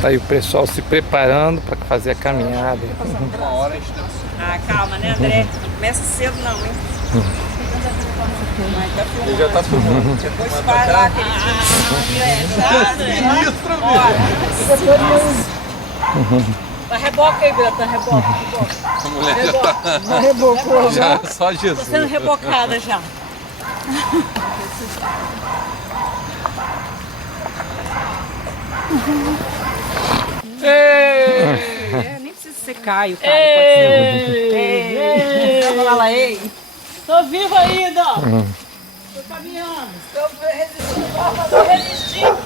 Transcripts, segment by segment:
Tá aí o pessoal se preparando para fazer a caminhada. Ah, calma, né, André? Não começa cedo não, hein? Ele já tá filmando. Depois vai lá, aquele Vai, reboca aí, Betão, reboca. A mulher já tá... Rebocou, já, só Jesus. tô sendo rebocada já. Nem precisa ser Caio, cara. Pode ser. Ei. Tô viva ainda. Tô caminhando. Tô resistindo.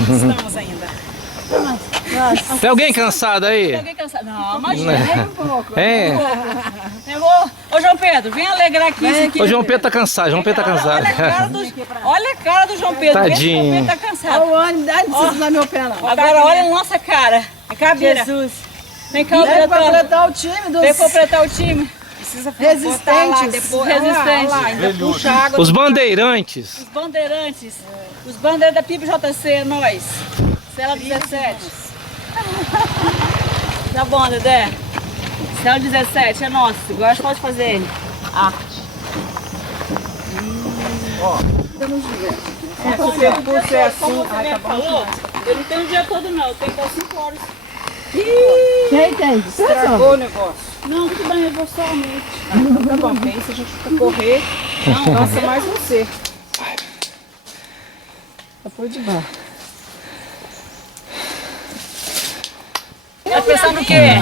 Estamos ainda. Tem alguém cansado aí? Tem alguém cansado? Não, imagina, nem um pouco. É. Ô, João Pedro, vem alegrar aqui. O João Pedro tá cansado, João Pedro tá cansado. Olha a cara do João Pedro. Tadinho. João Pedro tá cansado. Não precisa meu pé, não. Agora olha a nossa cara. Vem cá, Bira. Jesus. Vem cá, Vem completar o time dos Vem completar o time. Precisa botar lá depois. Resistente. Ainda puxa água. Os bandeirantes. Os bandeirantes. Os bandeirantes da PIB-JC, nós. Cela 17. Tá bom, Dedé? Cela 17 é nosso. Gosta, pode fazer arte. Você é assim. Ai, tá bom. Eu não tenho o dia todo, não. Eu tenho que dar 5 horas. Tem. Estragou o negócio. Não, tudo bem, eu vou só à noite. Tá bom, bem, se a gente for correr, não, nossa, mais você. Tá por debaixo. Tá pensando o quê?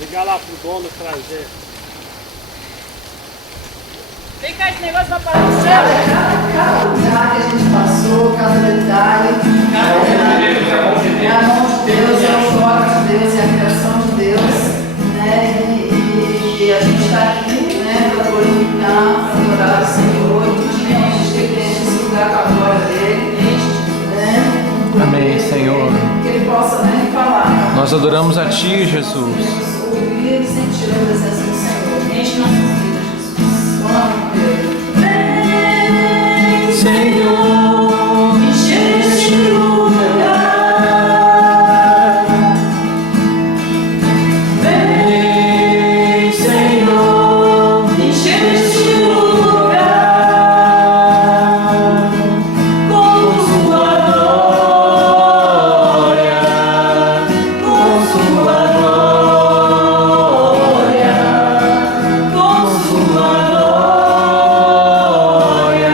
Ligar lá pro dono trazer. Vem cá, esse negócio vai parar no céu. Cada lugar que a gente passou, cada detalhe, é a mão de Deus, é o toque de Deus, é a criação de Deus, né? E a gente está aqui, né, para glorificar, para adorar o Senhor, e a gente tem que deixar esse lugar com a glória dele, né? Amém, Senhor. Que ele possa, né, falar. Nós adoramos a Ti, Jesus. Ouvir e sentir a presença do Senhor. Enche nossas vidas, Jesus. Glória. Senhor, Enche este lugar. vem, Senhor, Enche este lugar com sua glória, com sua glória, com sua glória,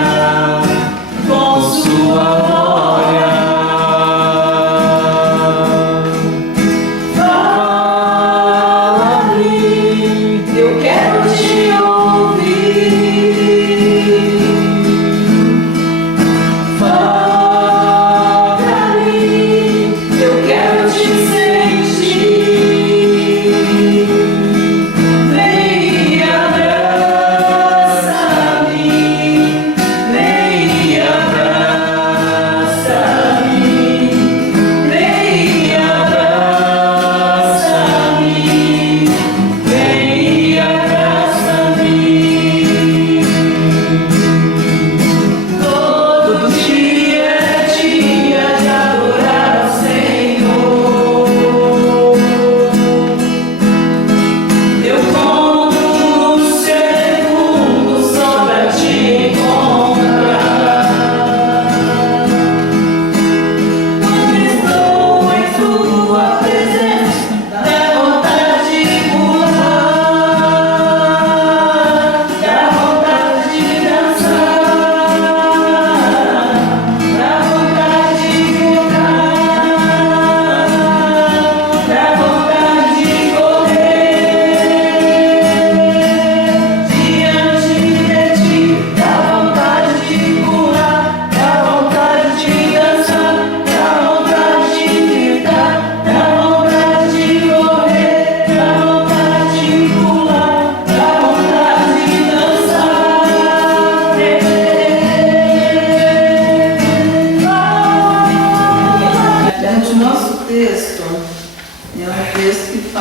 com sua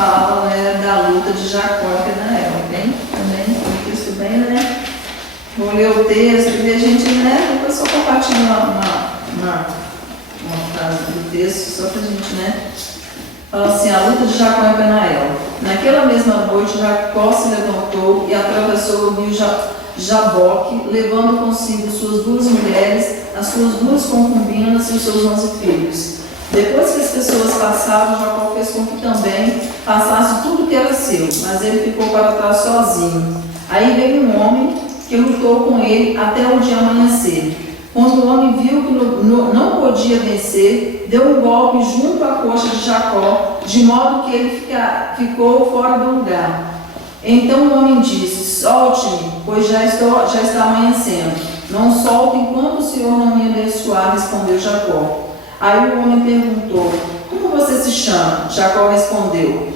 fala, né, da luta de Jacó e Penael. Bem, também, um texto bem, né? Vou ler o texto e a gente, né, depois só compartilhar uma frase do texto, só para a gente, né? Fala assim, a luta de Jacó e Penael. Naquela mesma noite, Jacó se levantou e atravessou o rio Jaboque, levando consigo suas 2 mulheres, as suas 2 concubinas e os seus 11 filhos. Depois que as pessoas passavam, Jacó fez com que também passasse tudo que era seu, mas ele ficou para trás sozinho. Aí veio um homem que lutou com ele até o dia amanhecer. Quando o homem viu que não podia vencer, deu um golpe junto à coxa de Jacó, de modo que ele ficou fora do lugar. Então o homem disse: solte-me, pois já está amanhecendo. Não solte enquanto o Senhor não me abençoar, respondeu Jacó. Aí o homem perguntou: como você se chama? Jacó respondeu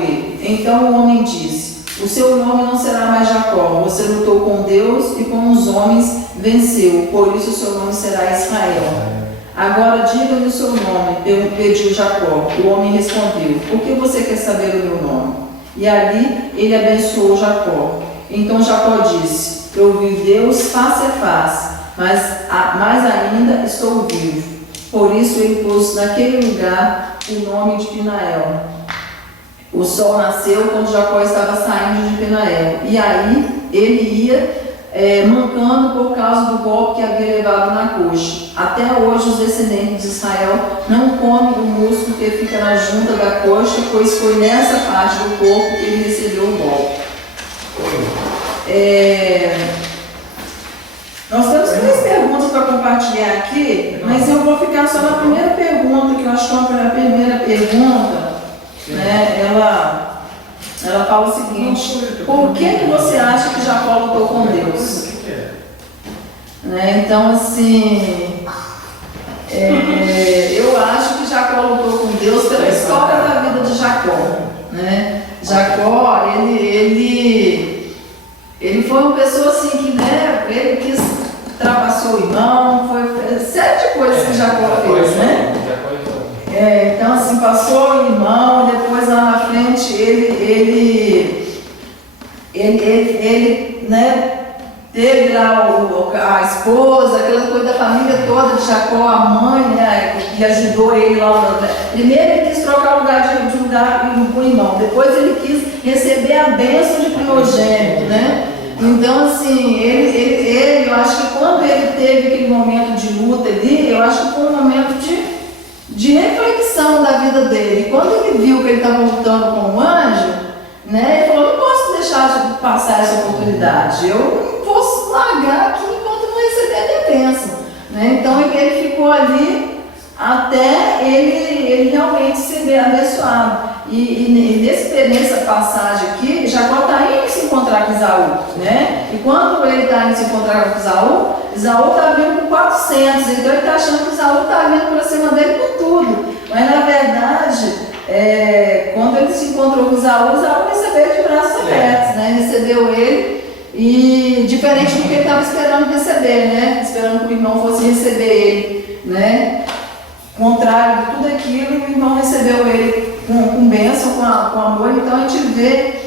ele. Então o homem disse: o seu nome não será mais Jacó, você lutou com Deus e com os homens venceu, por isso o seu nome será Israel. Agora diga-me o seu nome, pediu Jacó. O homem respondeu: por que você quer saber o meu nome? E ali ele abençoou Jacó. Então Jacó disse: eu vi Deus face a face, mas ainda estou vivo. Por isso ele pôs naquele lugar o nome de Peniel. O sol nasceu quando Jacó estava saindo de Peniel, e aí ele ia mancando por causa do golpe que havia levado na coxa. Até hoje os descendentes de Israel não comem o músculo que fica na junta da coxa, pois foi nessa parte do corpo que ele recebeu o golpe. Nós temos 3 perguntas para compartilhar aqui, mas eu vou ficar só na primeira pergunta, que eu acho que é a primeira pergunta, né? Ela fala o seguinte: por que você acha que Jacó lutou com Deus? Né? Então, assim, eu acho que Jacó lutou com Deus pela história da vida de Jacó. Né? Jacó, ele foi uma pessoa assim que, né, ele quis trapaceou o irmão, foi 7 coisas que Jacó fez, né? Então assim, passou o irmão, depois lá na frente ele né, teve lá a esposa, aquela coisa da família toda de Jacó, a mãe, né, que ajudou ele lá. Primeiro ele quis trocar o lugar de lugar com o irmão, depois ele quis receber a bênção de primogênito, né? Então assim, eu acho que quando ele teve aquele momento de luta ali, eu acho que foi um momento de reflexão da vida dele. Quando ele viu que ele estava lutando com o anjo, né, ele falou: não posso deixar de passar essa oportunidade, eu não posso largar aqui enquanto não receber a minha bênção, né? Então ele ficou ali até ele realmente ser abençoado. E nessa passagem aqui, Jacó está indo se encontrar com Esaú, né? E quando ele está indo se encontrar com Esaú está vindo com 400, então ele está achando que Esaú está vindo para cima dele com tudo. Mas na verdade, quando ele se encontrou com Esaú recebeu ele de braços abertos, né? Recebeu ele, e diferente do que ele estava esperando receber, né? Esperando que o irmão fosse receber ele, né? Contrário de tudo aquilo, o irmão recebeu ele com bênção, com amor. Então a gente vê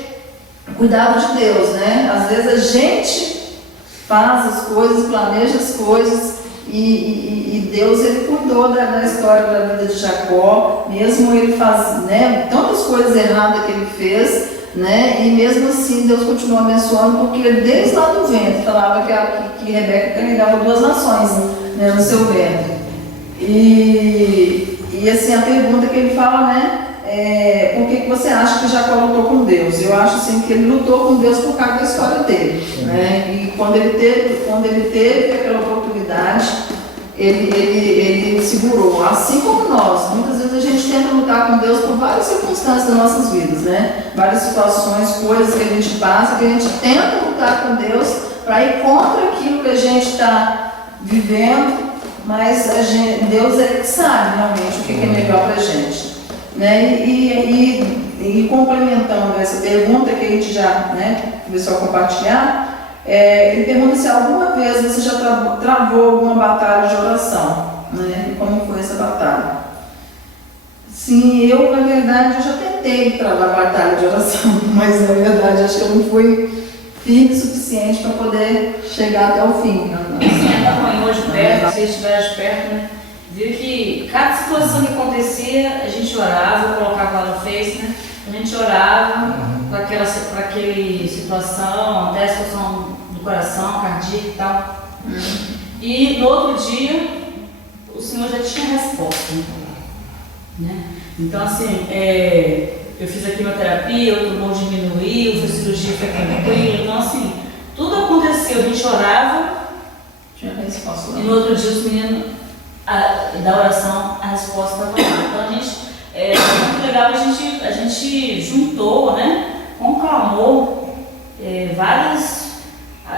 o cuidado de Deus, né? Às vezes a gente faz as coisas, planeja as coisas, e Deus, ele cuidou da história da vida de Jacó, mesmo ele faz, né, tantas coisas erradas que ele fez, né? E mesmo assim Deus continuou abençoando, porque desde lá do ventre falava que Rebeca carregava 2 nações, né, no seu ventre. E assim, a pergunta que ele fala, né, por que você acha que Jacó lutou com Deus? Eu acho assim que ele lutou com Deus por causa da história dele, né? E quando ele teve aquela oportunidade, ele segurou, assim como nós. Muitas vezes a gente tenta lutar com Deus por várias circunstâncias das nossas vidas, né? Várias situações, coisas que a gente passa, que a gente tenta lutar com Deus para ir contra aquilo que a gente está vivendo. Mas Deus é que sabe realmente o que é melhor para a gente, né? E complementando essa pergunta que a gente já, né, começou a compartilhar, ele pergunta se alguma vez você já travou alguma batalha de oração, né? E como foi essa batalha? Sim, eu, na verdade, eu já tentei travar a batalha de oração, mas na verdade acho que eu não fui firme o suficiente para poder chegar até o fim. Quem acompanhou de perto, se estiver perto, né? Viu que cada situação que acontecia, a gente orava, eu colocava lá no Face, né? A gente orava para aquela situação, até a situação do coração, cardíaco e tal. E no outro dia, o Senhor já tinha resposta. Né? Então, assim, eu fiz a quimioterapia, o tumor diminuiu, a cirurgia foi tranquila. Então, assim, tudo aconteceu, a gente orava, Tinha resposta lá. e no outro dia os meninos, da oração, a resposta estava lá. Então, a gente, foi muito legal que a gente juntou, né, com clamor,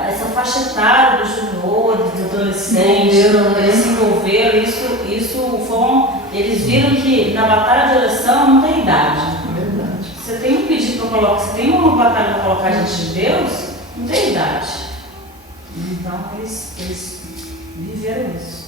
essa faixa etária dos juniores, dos adolescentes, eles se envolveram, isso foi eles viram que na batalha de oração não tem idade. Verdade. Você tem um pedido para colocar, você tem uma batalha para colocar diante de Deus, não tem idade. Então eles viveram isso.